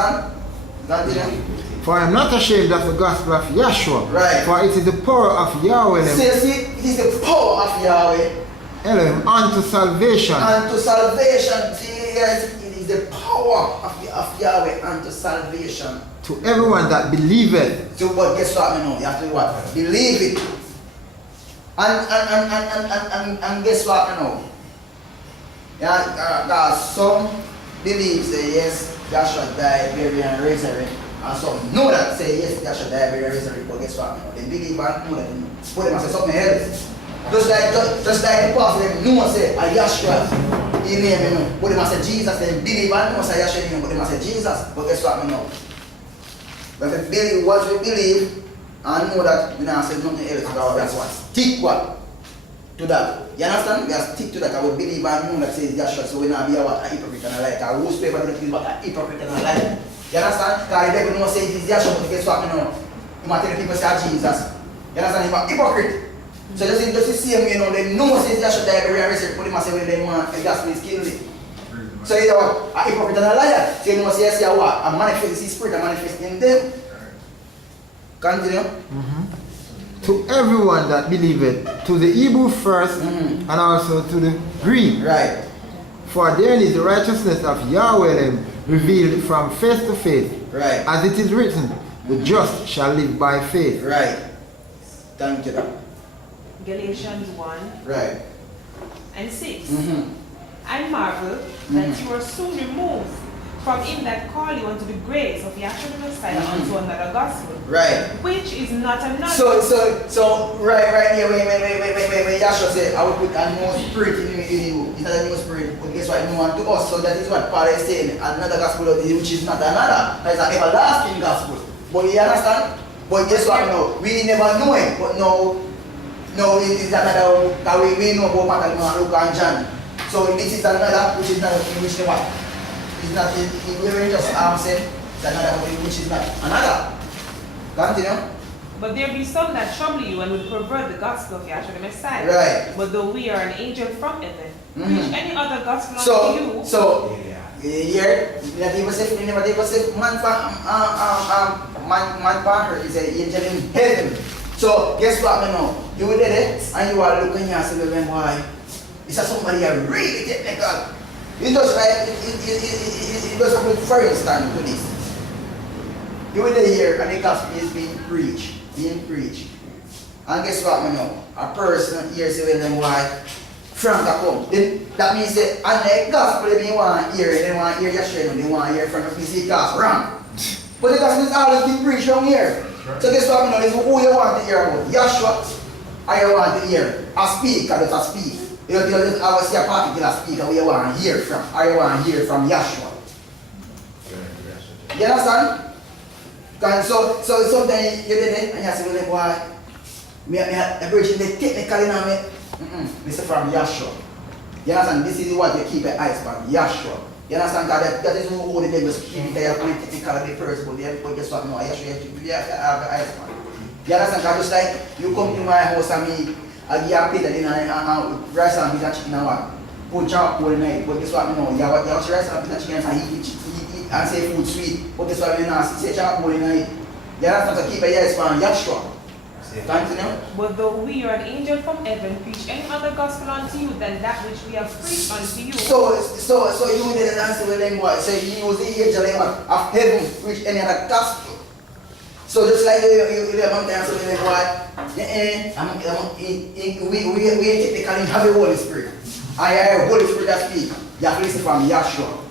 understand? Continue. For I am not ashamed of the gospel of Yahshua. Right. For it is the power of Yahweh. See, it is the power of Yahweh. Elohim unto salvation. Unto salvation. See, guys, it is the power of Yahweh unto salvation. To everyone that believeth. So, but guess what, you know? You have to what? Believe it. And guess what, you know? Yeah, some believe say yes, Joshua died, buried, and resurrected. And some know that say yes, Joshua died, buried, and resurrected. But guess what, you know? They believe and know that, you know. But they must say something else. Just like the pastor, they know say a Joshua, he name, you know. But they must say Jesus, they believe and know say Joshua, but they must say Jesus. But guess what, you know? But if we believe what we believe, and know that we don't say nothing else, that's what. Stick what? To that. You understand? We have stick to that. I will believe and know that says Joshua, so we not be a hypocrite and a liar. I will spare but not a hypocrite and a liar. You understand? Because the devil knows say it is Joshua, but guess what? You know, you might tell people say Jesus. You understand? He's a hypocrite. So just the same way, you know, they know say Joshua died very research, but they must say when they want the gospel is killed it. So you know what? A hypocrite and a liar. So you know say yes, what? A manifest his spirit, a manifest in them. Continue. To everyone that believeth, to the Hebrew first, and also to the Greek. Right. For therein is the righteousness of Yahweh revealed from faith to faith. Right. As it is written, the just shall live by faith. Right. Thank you. Galatians 1 Right. and 6. I marvel that you are soon removed from him that called you unto the grace of Yahshua the Messiah unto another gospel. Right. Which is not another. So right here, when Yahshua said, I will put a new spirit in you. It's not a new spirit, but guess what? New unto us. So that is what Paul is saying. Another gospel which is not another. That is an everlasting gospel. But you understand? But guess what? No, we never know it. But no, it is another that we know about Matthew, Luke, and John. So this is another which is not which is what? It's not we were just saying it's another which is not another. Continue. But there be some that trouble you and will pervert the gospel of Yahshua the Messiah. Right. But though we are an angel from heaven, preach any other gospel unto you. So here, never say man for her is an angel in heaven. So guess what, you know? You did it and you are looking here and saying, why? It's somebody really technical. It does like it doesn't put for instance to this. You were here and the gospel is being preached. And guess what, you know? A person here saying them why Frank come. Then that means that and the gospel they want to hear, they want to hear Yahshua, they want to hear from the PC gospel. Wrong. But the gospel is always being preached from here. So guess what, you know, is who you want to hear about? Yahshua, or you want to hear a speaker that a speak. You know, just I will see a particular speaker who you want to hear from, or you want to hear from Yahshua. You understand? So sometimes you did it and you say, well, boy, I'm preaching the technical in me. This is from Yahshua. You understand? This is what you keep your eyes on, Yahshua. You understand? That is who the devil keep it there, technical the person, but guess what? No, Yahshua, you have your eyes on. You understand? Because just like you come to my house and me, I give you a plate and rice and beef and chicken and what? Put charcoal in it, but guess what? No, you have rice and beef and chicken and eat and say food sweet, but guess what? You know, say charcoal in it. You understand? So keep your eyes on Yahshua. Continue. But though we are an angel from heaven, preach any other gospel unto you than that which we have preached unto you. So you didn't answer with them what? So you use the angel of heaven, preach any other gospel. So just like you don't answer with them what? We technically have the Holy Spirit. I have Holy Spirit that speak. You have to listen from Yahshua.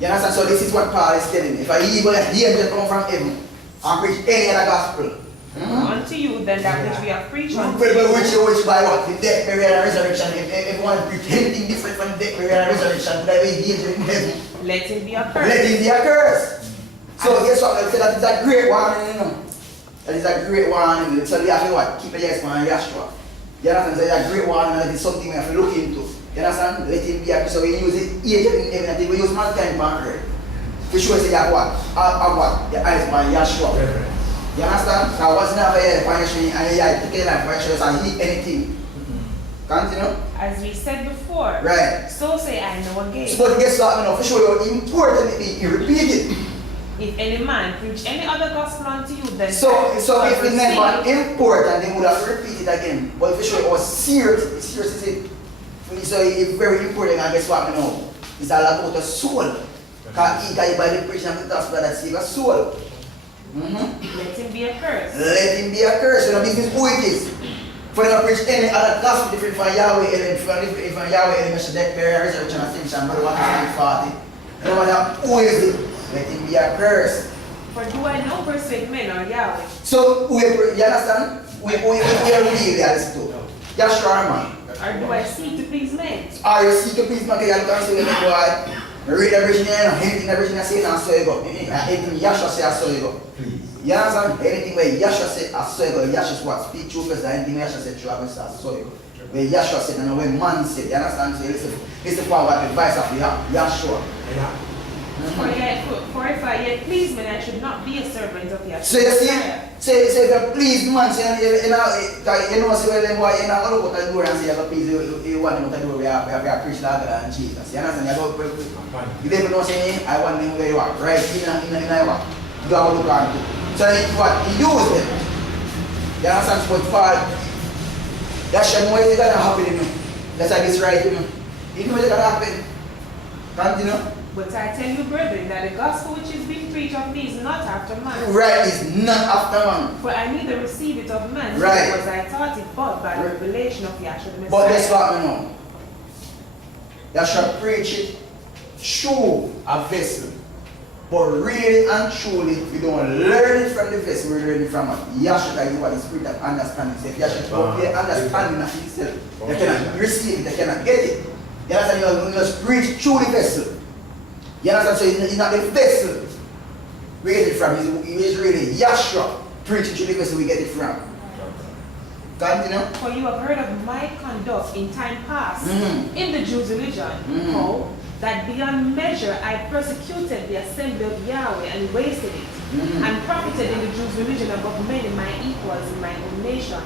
You understand? So this is what Paul is telling me. If I even let the angel come from heaven and preach any other gospel. Unto you than that which we have preached unto you. Which by what? The death, burial, and resurrection. If everyone preach anything different from death, burial, and resurrection, that way the angel in heaven. Let it be accursed. Let it be accursed. So guess what? I say that is a great one, you know. That is a great one. So you have to what? Keep your eyes on Yahshua. You understand? So it's a great one and that is something we have to look into. You understand? Let it be accursed. So we use it angel in heaven and we use mankind on earth. To show us that you have what? What? Your eyes on Yahshua. You understand? So I was never here punishing and you had to take that punishment and eat anything. Continue? As we said before. Right. So say I know again. So but guess what? You know, for sure, important it be, you repeat it. any man preach any other gospel unto you, then So if it never receive. important, they would have to repeat it again. But if you show it was serious, it's serious, is it? So it's very important, and guess what we know? It's all about the soul. Because he died by the preaching of the gospel that save a soul. Let him be accursed. Let him be accursed. You know, business who it is. For them to preach any other gospel different from Yahweh, and from Yahweh, and death, burial, resurrection, ascension, but what is 40? No matter who is it, let him be accursed. For do I not persuade men or Yahweh? So, you understand? We are really listen to. Yahshua, man. Or do I seek to please men? Are you seek to please man? You can't say, boy, read everything, anything everything I say, and so you go. Anything Yahshua say, I saw you go. Please. You understand? Anything where Yahshua say, I saw you go. Yahshua what? Speak truth, because anything Yahshua said, true, I saw you go. Where Yahshua said, and when man said, you understand? So listen for what advice of Yahshua. Yeah. For if I yet please men, I should not be a servant of Yahshua. So you see, say if you please man, say you know, say well them boy, you know, go to the door and say you please you want them to do we are preach like God and Jesus. You understand? You go you never know say I want them where you are, right? In your work. You have to look at it. So what he use them. You understand? But for that should know it's gonna happen in him. That's why it's right, you know. You know what's gonna happen. Continue. But I tell you, brethren, that the gospel which is being preached of me is not after man. Right, it's not after man. For I neither receive it of man, Right. because I taught it but by the revelation of Yahshua the Messiah. But guess what we know? Yahshua preach it through a vessel. But really and truly, we don't learn it from the vessel, we learn it from Yahshua is what the spirit of understanding. So if Yahshua don't get understanding of himself, they cannot receive it, they cannot get it. You understand? You just preach through the vessel. You understand? So it's not the vessel we get it from. It's really Yahshua preaching through the vessel we get it from. Continue. For you have heard of my conduct in time past in the Jews' religion, how that beyond measure I persecuted the assembly of Yahweh and wasted it, and profited in the Jews' religion above many my equals in my own nation,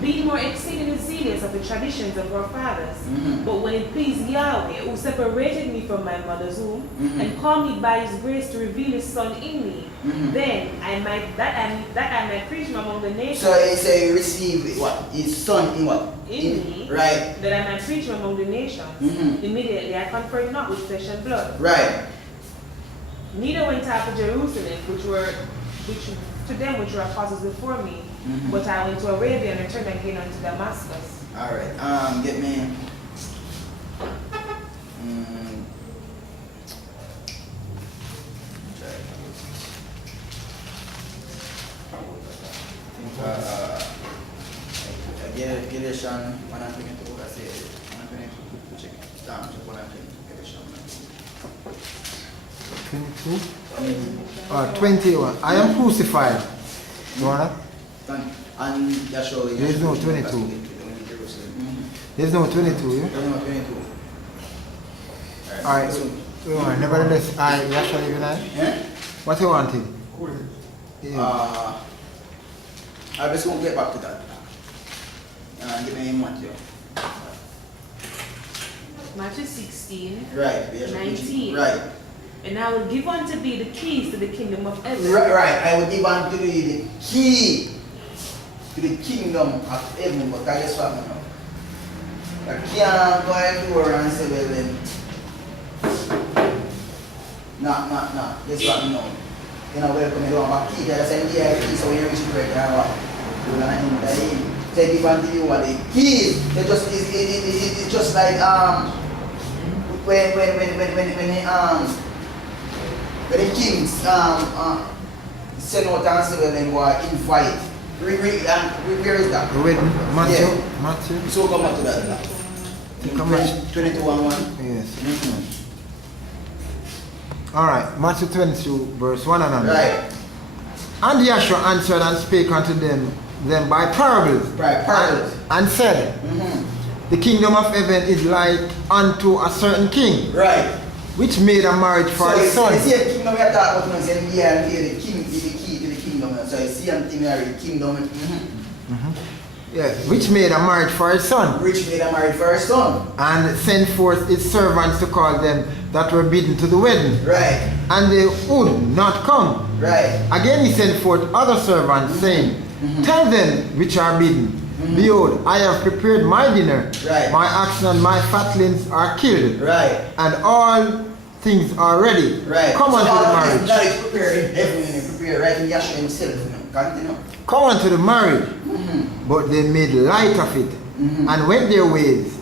being more exceedingly zealous of the traditions of our fathers. But when it pleased Yahweh, who separated me from my mother's womb, and called me by his grace to reveal his son in me, then I might preach him among the nations. So he say he received what? His son in what? In me, right. that I might preach him among the nations. Immediately I conferred not with flesh and blood. Right. Neither went I to Jerusalem, which to them which were apostles before me, but I went to Arabia and returned again unto Damascus. Alright, get me. Galatians 1:22, I say 1:22, check it down to 1:22. 22? 21. I am crucified. You wanna? And Yahshua. There is no 22. There's no 22, yeah? There's no 22. Alright, so nevertheless, Yahshua live in I? Yeah? What you wanted? Yeah. I just won't get back to that. Give me a Matthew. Matthew 16, Right. 19. Right. And I will give unto thee the keys to the kingdom of heaven. Right. I will give unto thee the key to the kingdom of heaven. But I guess what I know. I can't go and do and say, well then. No. Guess what I know. You know, welcome you don't have a key. They say, yeah, key. So when you reach the break, you have a. You're going to enter in. They give unto you what the keys. It's just like when the kings send out and say well then go invite. Where is that? Matthew. Yeah. Matthew. So come back to that. Come on. 22:1. Yes. Alright, Matthew 22, verse 1 and on. Right. And Yahshua answered and spake unto them by parables. Right, parables. And said, the kingdom of heaven is like unto a certain king, Right. which made a marriage for his son. So you see the kingdom we are talking about, saying yeah, the king is the key to the kingdom. So you see the thing there, the kingdom. Yeah, which made a marriage for his son, Which made a marriage for his son. and sent forth his servants to call them that were bidden to the wedding. Right. And they would not come. Right. Again he sent forth other servants, saying, Tell them which are bidden, Behold, I have prepared my dinner. Right. My oxen and my fatlings are killed. Right. And all things are ready. Right. Come so unto the marriage. Now it's prepared, everything prepared, right? And Yahshua himself, continue. Come unto the marriage. But they made light of it, and went their ways,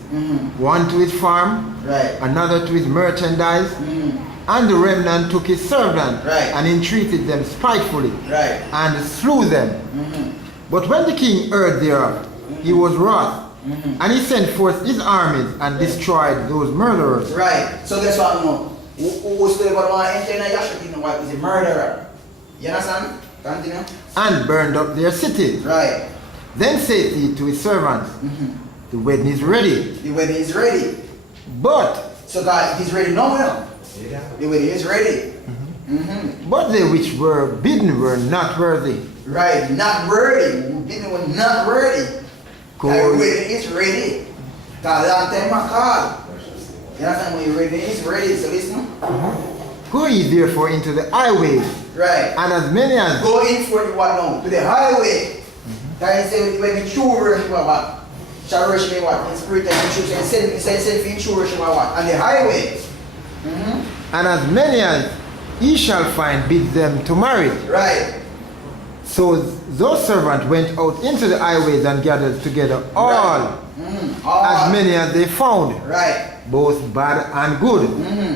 one to his farm, Right. another to his merchandise, and the remnant took his servant, Right. and entreated them spitefully, Right. and slew them. But when the king heard thereof, he was wroth, and he sent forth his armies and destroyed those murderers. Right. So guess what, who still got one enter in Yahshua kingdom, what is a murderer? You understand? Continue. And burned up their cities. Right. Then saith he to his servants, The wedding is ready. The wedding is ready. But So God, he's ready now, The wedding is ready. but they which were bidden were not worthy. Right, not worthy. Didn't was not worthy. Go- The wedding is ready. God, long time I call. You understand when you're ready, it's ready. So listen. Go ye therefore into the highways, Right. and as many as Go in for the what now? To the highway. That is when the true worship of what? Shall worship me what? In spirit and in truth. And send for true worship of what? On the highway. and as many as ye shall find bid them to marry. Right. So those servants went out into the highways and gathered together all as many as they found, Right. both bad and good.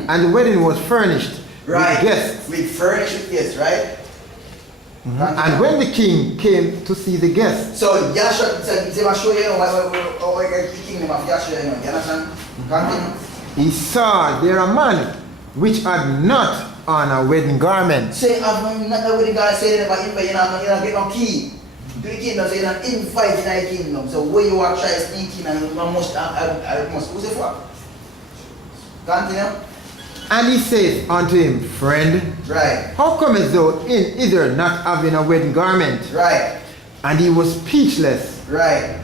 And the wedding was furnished Right. with guests. With furnished with guests, right? And when the king came to see the guests, So Yahshua, so I show you how the kingdom of Yahshua, you understand? Continue. he saw there a man which had not on a wedding garment. Say, I'm not the wedding guy saying about invite, you don't get no key to the kingdom, so you're not invited in the kingdom. So where you are trying to sneak in and you must, I must, who's it for? Continue. And he said unto him, Friend, Right. how comest thou in hither not having a wedding garment? Right. And he was speechless. Right.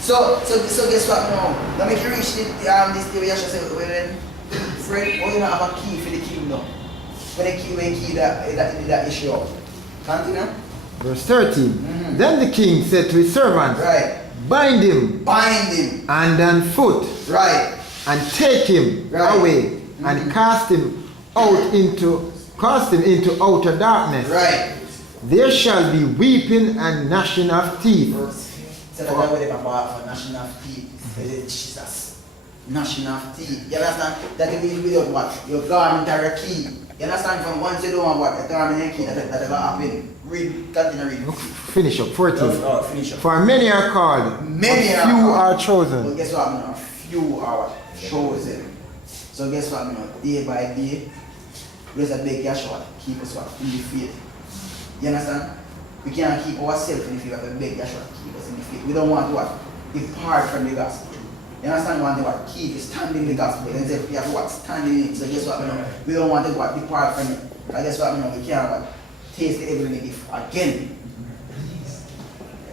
So guess what now? Let me reach this day where Yahshua said, well then, friend, why you not have a key for the kingdom? When the key that issue up. Continue. Verse 13. Then the king said to his servants, Right. Bind him Bind him. hand and foot, Right. and take him Right. away, and cast him into outer darkness. Right. There shall be weeping and gnashing of teeth. So that's why they bought for gnashing of teeth. Jesus. Gnashing of teeth. You understand? That will be without what? Your garment or your key. You understand? From once you don't have what? A garment and key, that will happen. Read, continue reading. Finish up, 14. Finish up. For many are called, Many but are few called. are chosen. But guess what? A few are chosen. So guess what? Day by day, we just beg Yahshua keep us what? In the faith. You understand? We can't keep ourselves in the faith, but beg Yahshua keep us in the faith. We don't want to what? Depart from the gospel. You understand? We want to what? Keep standing in the gospel. And say we have to what? Standing in it. So guess what? We don't want to what? Depart from it. I guess what? We can't what? Taste the heavenly gift again.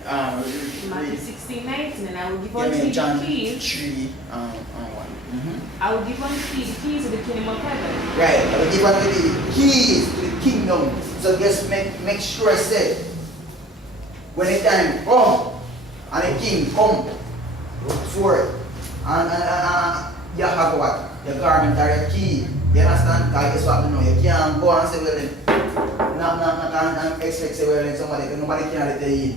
Matthew 16:19, and I will give Yeah, unto you John the keys. 3, 1. I will give unto you the keys of the kingdom of heaven. Right, I will give unto the keys to the kingdom. So just make sure I say, when the time come, and the king come for it, and you have what? Your garment or your key. You understand? Because guess what? You can't go and say, well then, not expect say, well then somebody, because nobody can tell you.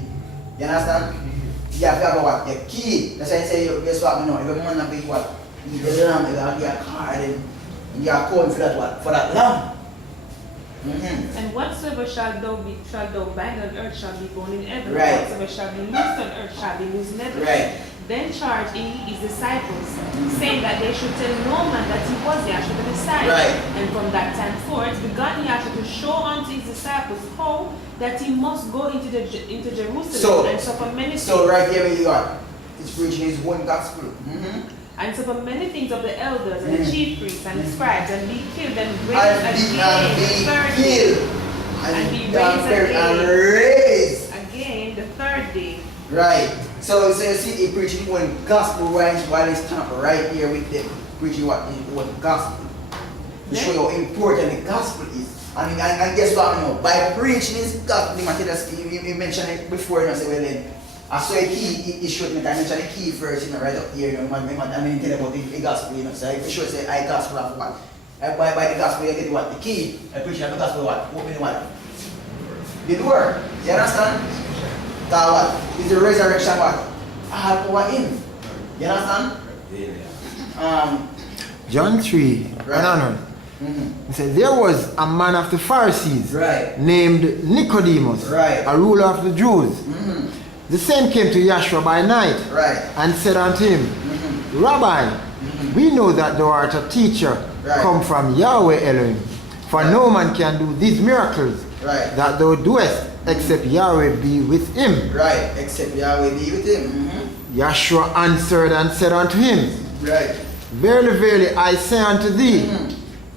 You understand? You have to have what? Your key. That's why I say, guess what? If a man have big what? You have your card and you are calling for that what? For that lamb. And whatsoever shall thou bind on earth shall be bound in heaven. Right. Whatsoever shall be loosed on earth shall be loosed in heaven. Right. Then charged he his disciples, saying that they should tell no man that he was Yahshua the Messiah. Right. And from that time forth began Yahshua to show unto his disciples how that he must go into Jerusalem and suffer many So things. right here where you are, he's preaching his one gospel. And suffer many things of the elders and the chief priests and the scribes, and be killed and raised again the third day. And be raised again. Raised. Again the third day. Right. So you see, he preaching one gospel right while he's standing right here with them, preaching what the gospel. To show you how important the gospel is. And guess what, you know, by preaching this gospel, you mentioned it before, you know, say, well then, I saw a key, he showed me, I mentioned the key first, you know, right up here, you know, I mean, tell you about the gospel, you know, so I show say, I gospel of what? By the gospel, you get what? The key. I preach the gospel what? Open what? The door. You understand? That what? Is the resurrection what? All power in. You understand? John 3, right. He said, there was a man of the Pharisees right. named Nicodemus, right. a ruler of the Jews. The same came to Yahshua by night right. and said unto him, Rabbi, we know that thou art a teacher come from Yahweh Elohim, for no man can do these miracles that thou doest except Yahweh be with him. Right, except Yahweh be with him. Yahshua answered and said unto him, right. Verily, verily, I say unto thee,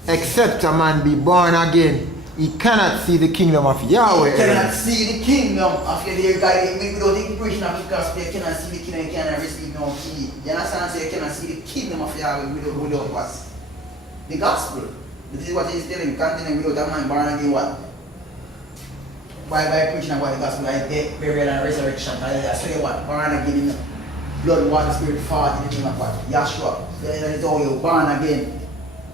except a man be born again, he cannot see the kingdom of Yahweh. He cannot see the kingdom of your God. Without the preaching of the gospel, you cannot see the kingdom, you cannot receive no key. You understand? So you cannot see the kingdom of Yahweh without what? The gospel. This is what he's telling. Continue without a man born again what? By preaching about the gospel, like death, burial, and resurrection. I say what? Born again in blood, water, spirit, fire, in the name of what? Yahshua. That is how you're born again.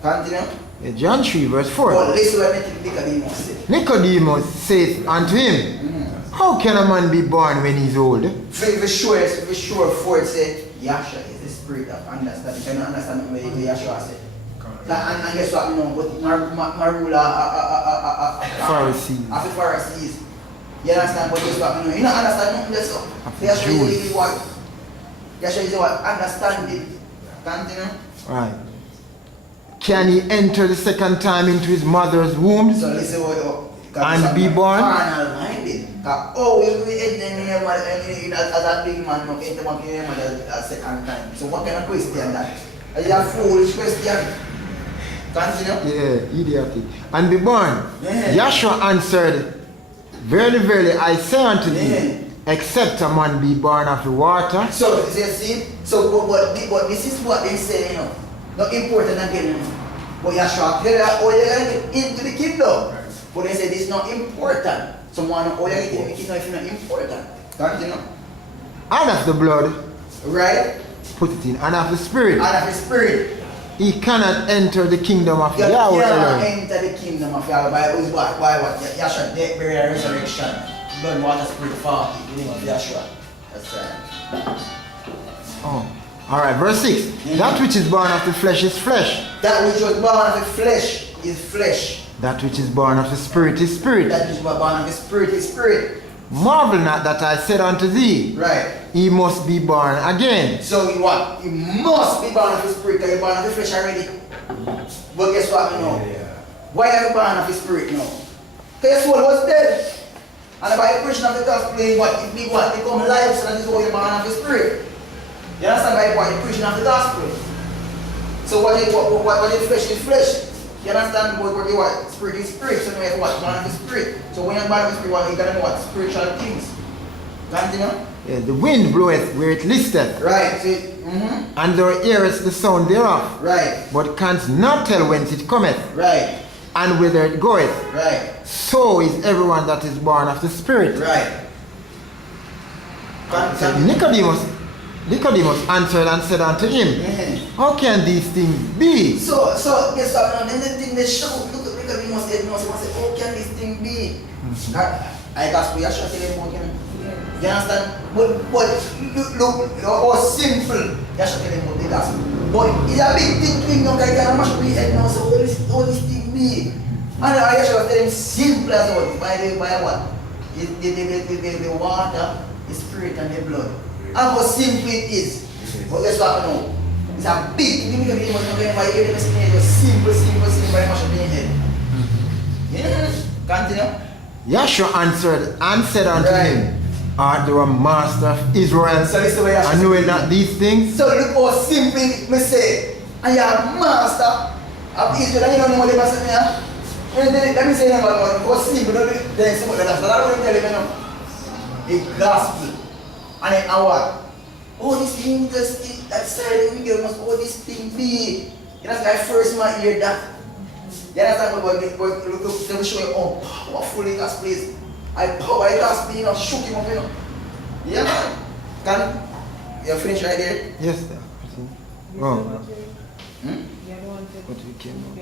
Continue. John 3 verse 4. Oh, listen what Nicodemus said. Nicodemus saith unto him, how can a man be born when he's old? For sure, for it said, Yahshua is the spirit of understanding. You cannot understand what Yahshua said. And guess what, you know, but my ruler Pharisees. Of the Pharisees. You understand? But guess what, you know, you don't understand nothing else. Yahshua is what? Yahshua is what? Understanding. Continue. Right. Can he enter the second time into his mother's womb so listen and be born? Carnal minded. Oh, we enter as a big man, no enter a second time. So what kind of question that? Is a foolish question. Continue. Yeah, idiotic. And be born. Yahshua answered, verily, verily, I say unto thee, except a man be born of the water. So, you see, but this is what they say, you know. Not important again. But Yahshua tell you how you're going to get into the kingdom. But they say this is not important. Someone how you're going to get into the kingdom if it's not important. Continue. And of the blood. Right. Put it in. And of the spirit. And of the spirit. He cannot enter the kingdom of You Yahweh. cannot enter the kingdom of Yahweh by what? By what? Yahshua death, burial, and resurrection. Blood, water, spirit, fire. The name of Yahshua. That's right. Oh. Alright, verse 6. That which is born of the flesh is flesh. That which was born of the flesh is flesh. That which is born of the spirit is spirit. That which was born of the spirit is spirit. Marvel not that I said unto thee, right. He must be born again. So what? You must be born of the spirit because you're born of the flesh already. But guess what, you know? Why are you born of the spirit, you know? Because your soul was dead. And by the preaching of the gospel, it become alive, so that is why you're born of the spirit. You understand by the preaching of the gospel? So what is flesh is flesh. You understand what spirit is spirit. So you have what? Born of the spirit. So when you're born of the spirit, you gotta know what? Spiritual things. Continue? Yeah, the wind bloweth where it listeth. Right. See? And thou hearest the sound thereof. Right. But canst not tell whence it cometh. Right. And whither it goeth. Right. So is everyone that is born of the spirit. Right. So Nicodemus answered and said unto him, how can these things be? So guess what? Then the thing they show, look at Nicodemus said, how can this thing be? I asked for Yahshua telling about him. You understand? But look how simple Yahshua telling about the gospel. But it's a big thing, you know, guys can mash up his head now, so how this thing be? And Yahshua telling him simple as well, by what? The water, the spirit and the blood. And how simple it is. But guess what now? It's a big thing because you must not get by hearing the message. It's simple, very much of your head. Yeah. Continue. Yahshua answered and said unto him, art thou a master of Israel, So this is where and knowest not these things? So look how simple it me say. And you're a master of Israel and you don't know what they must say. Let me say that how simple. Then say what that's what I want to tell you now. The gospel. And then what? Oh, this thing just that side we must this thing be. You know, I first man hear that. You understand what let me show you how powerful it has plays. I power it has been, shook him up, you know. Yeah, man. Can you finish right there? Yes, sir. Oh. What we came on?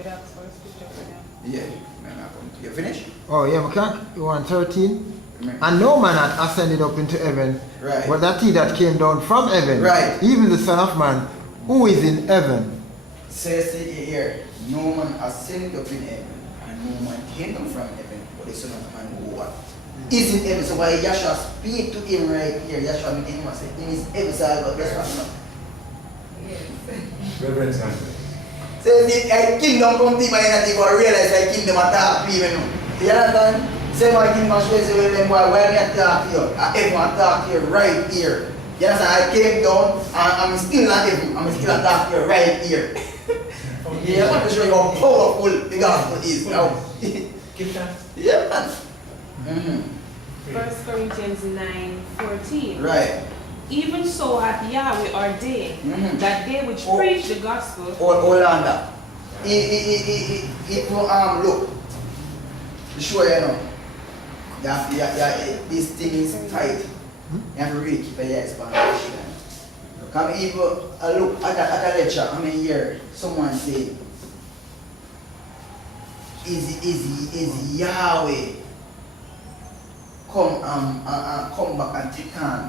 Yeah, man, you finish? Oh, yeah, we can't. 113. And no man had ascended up into heaven, right. But that he that came down from heaven, right. Even the Son of Man, who is in heaven. Says it here, no man ascended up in heaven, and no man came down from heaven, but the Son of Man who what? Is in heaven. So why Yahshua speak to him right here, Yahshua meet him and say, in his heaven side, but guess what? Reverend Sam. So the kingdom come to him and he will realize the kingdom attack people. You understand? Say my kingdom show you them why me attack you. I ever attack you right here. You understand? I came down and I'm still not heaven. I'm still attack you right here. Yeah, I want to show you how powerful the gospel is now. Yeah, man. 1 Corinthians 9:14. Right. Even so hath Yahweh ordained that they which preach the gospel. Hold on that. It will look. Sure you know. This thing is tight. You have to really keep your eyes on it. Come even look at a lecture, I mean here someone say is Yahweh come back and take on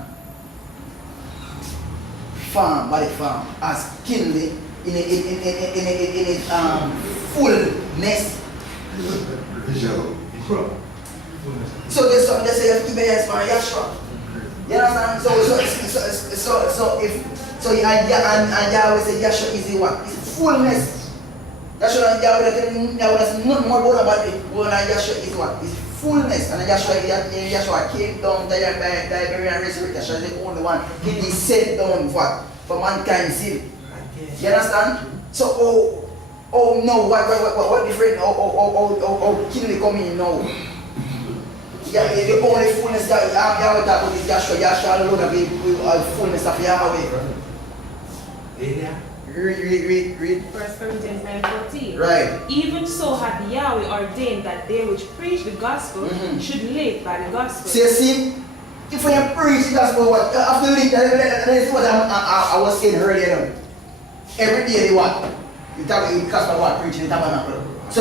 body farm as kingly in its fullness. So there's something that say you have to keep your eyes on Yahshua. You understand? So Yahweh said Yahshua is the what? It's fullness. Yahshua and Yahweh that's not more about it. Yahshua is what? It's fullness. And Yahshua came down, died, buried, and resurrected. Yahshua is the only one. He set down what? For mankind's sin. You understand? So no, what different? Kingly coming now. Yeah, the only fullness that Yahweh talk about is Yahshua alone have the fullness of Yahweh. Read. 1 Corinthians 9:14. Right. Even so hath Yahweh ordained that they which preach the gospel should live by the gospel. See, if we preach the gospel, what after that is what I was saying earlier. Every day they what? You talk about the gospel what preaching the tabernacle. So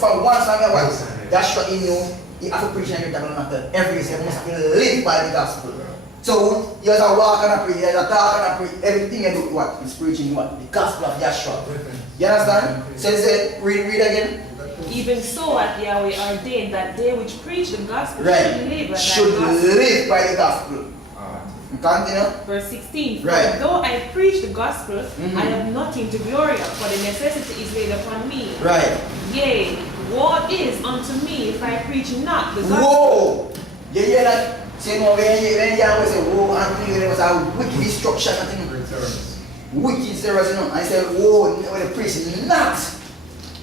for one time what Yahshua in you. You have to preach in your tabernacle every day. You must live by the gospel. So you have to walk and preach, you have to talk and preach. Everything you do what? Is preaching what? The gospel of Yahshua. You understand? So he said, read again. Even so hath Yahweh ordained that they which preach the gospel Right. should live by the gospel. Live by the gospel. Continue. Verse 16. Right. For though I preach the gospel, I have nothing to glory of, for the necessity is laid upon me. Right. Yea, woe is unto me if I preach not the gospel. Whoa! You hear that? Say no, when Yahweh say woe unto you, there was a wicked destruction. I think. Wicked service, you know. I said woe when the preach is not.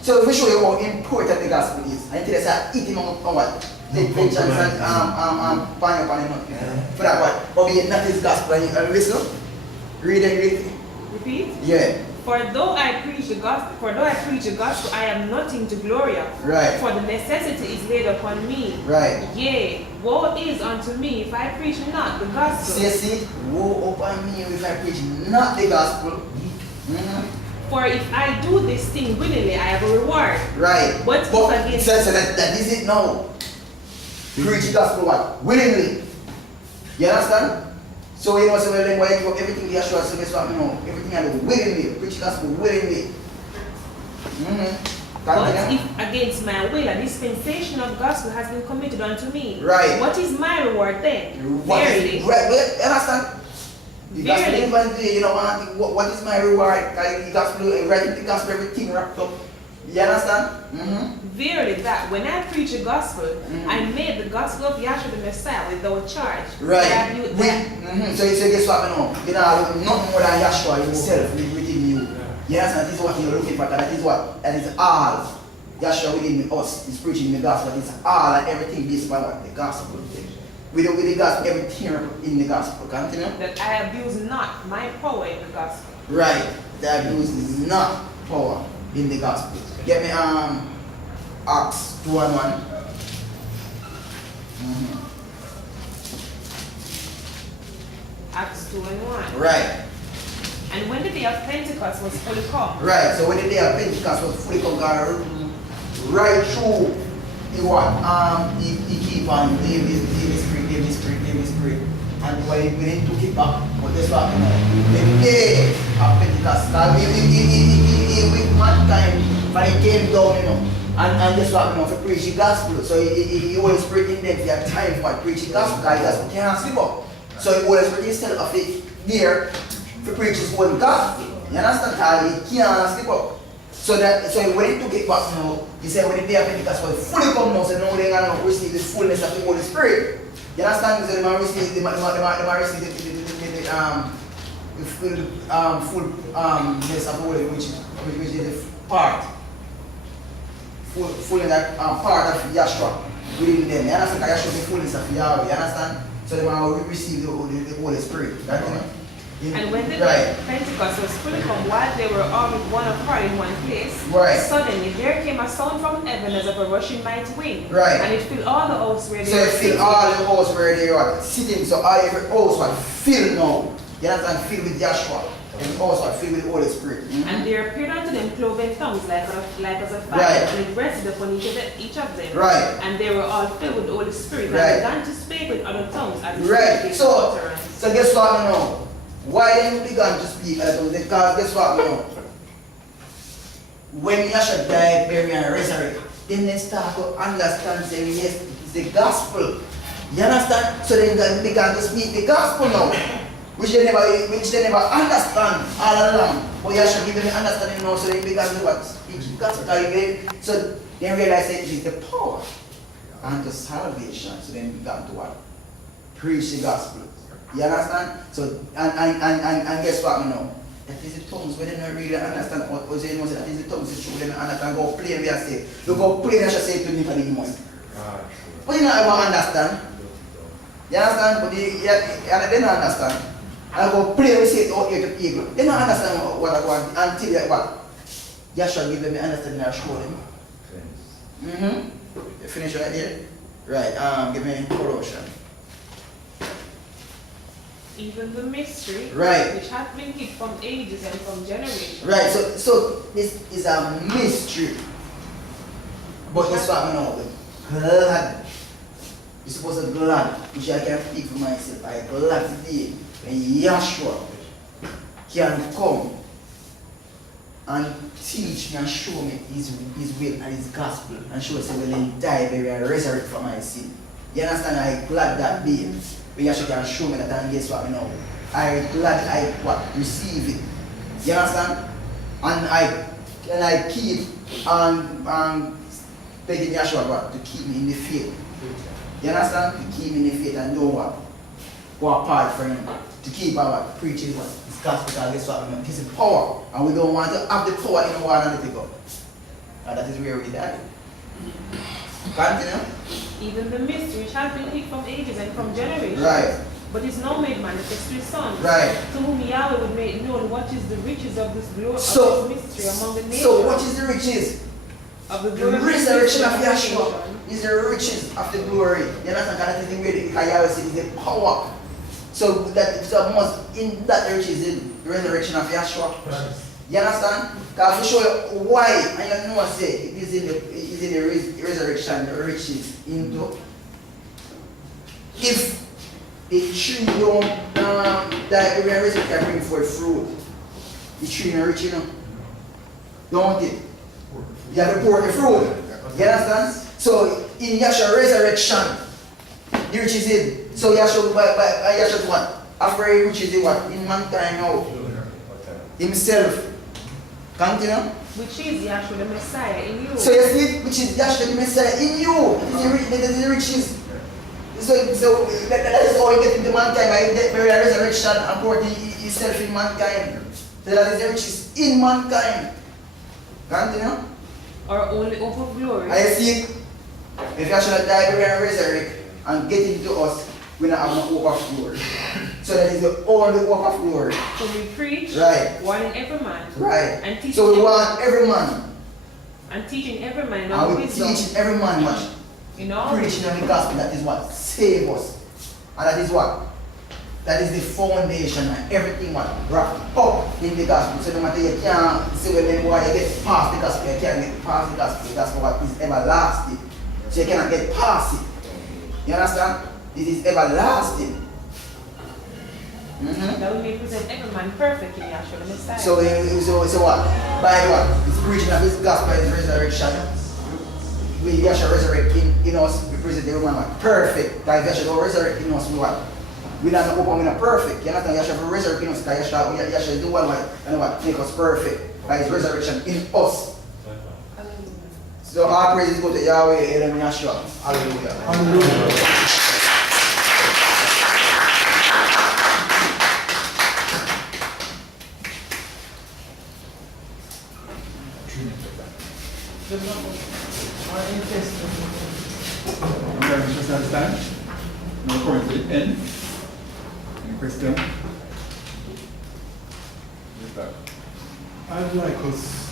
So we show you how important the gospel is. I tell you say eating on what? Take vengeance and pan upon him. For that what? But we not his gospel. And listen. Read it. Repeat. Yeah. For though I preach the gospel, I have nothing to glory of. Right. For the necessity is laid upon me. Right. Yea, woe is unto me if I preach not the gospel. See, woe upon me if I preach not the gospel. For if I do this thing willingly, I have a reward. Right. But if against so that is it now. Preach the gospel what? Willingly. You understand? So you know, so when why you everything Yahshua says, you know, everything I do willingly, preach the gospel willingly. But if against my will a dispensation of gospel has been committed unto me, right. What is my reward then? Verily. Right, you understand? The gospel even you know, what is my reward? The gospel, writing the gospel, everything wrapped up. You understand? Verily that when I preach the gospel, I made the gospel of Yahshua the Messiah without charge. Right. So you say guess what you know nothing more than Yahshua himself within you. You understand? This is what you're looking for. That is all. Yahshua within us is preaching the gospel. It's all and everything based upon what the gospel. with the gospel, everything in the gospel. Continue. That I abuse not my power in the gospel. Right. That abuse is not power in the gospel. Get me Acts 2:1. Acts 2:1. Right. And when the day of Pentecost was fully come. Right. So when the day of Pentecost was fully come, God right through he what? He keep on gave his spirit. And when he took it back, but that's what you know. The day of Pentecost, God he with mankind, but he came down, you know. And that's what you know, to preach the gospel. So he Holy Spirit in them for a time for preach the gospel, because the gospel can't slip up. So the Holy Spirit instead of it there to preach his own gospel. You understand how he can't slip up. So when he took it back now, he said when the day of Pentecost was fully come now, so now they're going to receive the fullness of the Holy Spirit. You understand? So they might receive the fullness of the Holy, which is the part. Full that part of Yahshua within them. You understand? Yahshua is the fullness of Yahweh. You understand? So they might receive the Holy Spirit. That, you know? And when the day of Pentecost was fully come, while they were all with one accord in one place, suddenly there came a sound from heaven as of a rushing mighty wind. Right. And it filled all the house where they so were it filled all the house where they were sitting. So all every house was filled now. You understand? Filled with Yahshua. And the house was filled with the Holy Spirit. And there appeared unto them cloven tongues like as a fire, and it rested upon each of them. Right. And they were all filled with the Holy Spirit, and began to speak with other tongues as the Spirit gave utterance. So guess what you know? Why they began to speak other tongues? Because guess what you know? When Yahshua died, buried, and resurrected, then they start to understand saying yes, it's the gospel. You understand? So they began to speak the gospel now. Which they never understand all along. But Yahshua give them understanding now, so they began to what? Speak the gospel. So they realize that it is the power unto salvation. So they began to what? Preach the gospel. You understand? So and guess what you know? That is the tongues where they don't really understand what was saying. That is the tongues that show them understand. Go play and we are saying. Look how plain Yahshua said to me for the demons. But you don't ever understand. You understand? But they don't understand. And go play and say it out here to people. They don't understand what I want until they what? Yahshua give them the understanding and show them. You finish right here? Right, give me corrosion. Even the mystery, which hath been hid from ages and from generations. Right, so this is a mystery. But this what I know. Glad. You're supposed to glad, which I can speak for myself. I glad today when Yahshua can come and teach me and show me his will and his gospel and show us that when he died, buried, and resurrected from my sin. You understand? I glad that day. When Yahshua can show me that, and guess what I know? I glad I receive it. You understand? And I keep begging Yahshua to keep me in the faith. You understand? To keep me in the faith and know what? Go apart from him. To keep our preaching his gospel, because guess what I know? It is power. And we don't want to have the power in the world and let it go. And that is where we die. Continue. Even the mystery which hath been hid from ages and from generations. Right. But is now made manifest to his sons. Right. To whom Yahweh would make known what is the riches of this glory of this mystery among the nations. So what is the riches? Of the resurrection of Yahshua is the riches of the glory. You understand? That is the way that Yahweh said is the power. So that must in that riches is the resurrection of Yahshua. Right. You understand? Because to show you why, and you know what I say, it is in the resurrection, the riches into. If the tree don't die, when resurrection can bring forth fruit. The tree is rich, you know. Don't it? You have to pour the fruit. You understand? So in Yahshua's resurrection, the riches in. So Yahshua, by Yahshua's what? After he reaches in what? In mankind now. Himself. Continue. Which is Yahshua the Messiah in you. So you see, which is Yahshua the Messiah in you. That is the riches. So that is how you get into mankind by death, burial, and resurrection and pour himself in mankind. So that is the riches in mankind. Continue. Or only hope of glory. I see, if Yahshua die, burial, and resurrect and get into us, we don't have no overflow. So that is the only overflow. So we preach, Right. warning every man, Right. and teaching So we want every man. and teaching every man in all And we wisdom. teach every man what? In all Preaching on the gospel, that is what save us. And that is what? That is the foundation and everything what wrapped up in the gospel. So no matter you can't say when them boy you get past the gospel, you can't get past the gospel. The gospel what is everlasting. So you cannot get past it. You understand? This is everlasting. that we may present every man perfect in Yahshua the Messiah. So what? By what? It's preaching of this gospel is resurrection. We Yahshua resurrecting in us, we present every man what? Perfect. That Yahshua don't resurrect in us, we what? We don't know we're not perfect. You understand? Yahshua will resurrect in us, because Yahshua is the one what? And what? Make us perfect. By his resurrection in us. So our praises go to Yahweh and Yahshua. Hallelujah. Hallelujah. Okay, just understand. Now coming to the end. Any question? Yes, sir. I'd like us